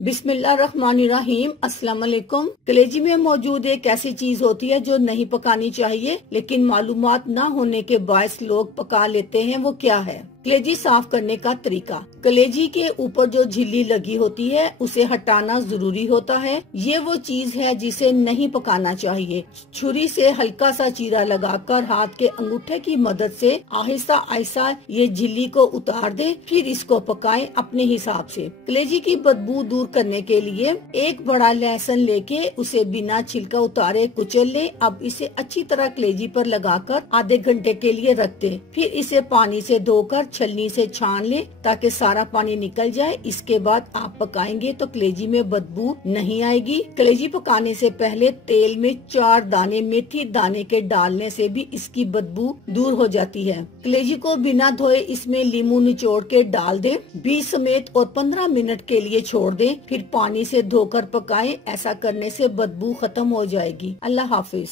बिस्मिल्लाहिर्रहमानिर्रहीम। अस्सलाम वालेकुम। कलेजी में मौजूद एक ऐसी चीज होती है जो नहीं पकानी चाहिए, लेकिन मालूमात न होने के बायस लोग पका लेते हैं। वो क्या है? कलेजी साफ करने का तरीका। कलेजी के ऊपर जो झिल्ली लगी होती है उसे हटाना जरूरी होता है। ये वो चीज है जिसे नहीं पकाना चाहिए। छुरी से हल्का सा चीरा लगाकर हाथ के अंगूठे की मदद से आहिस्ता आहिस्ता ये झिल्ली को उतार दे, फिर इसको पकाएं अपने हिसाब से। कलेजी की बदबू दूर करने के लिए एक बड़ा लहसुन लेके उसे बिना छिलका उतारे कुचल ले। अब इसे अच्छी तरह कलेजी पर लगाकर आधे घंटे के लिए रख दे। फिर इसे पानी से धोकर छलनी से छान ले ताकि सारा पानी निकल जाए। इसके बाद आप पकाएंगे तो कलेजी में बदबू नहीं आएगी। कलेजी पकाने से पहले तेल में 4 दाने मेथी दाने के डालने से भी इसकी बदबू दूर हो जाती है। कलेजी को बिना धोए इसमें लीमू निचोड़ के डाल दें, बीज समेत, और 15 मिनट के लिए छोड़ दें। फिर पानी से धोकर पकाएं। ऐसा करने से बदबू खत्म हो जाएगी। अल्लाह हाफिज।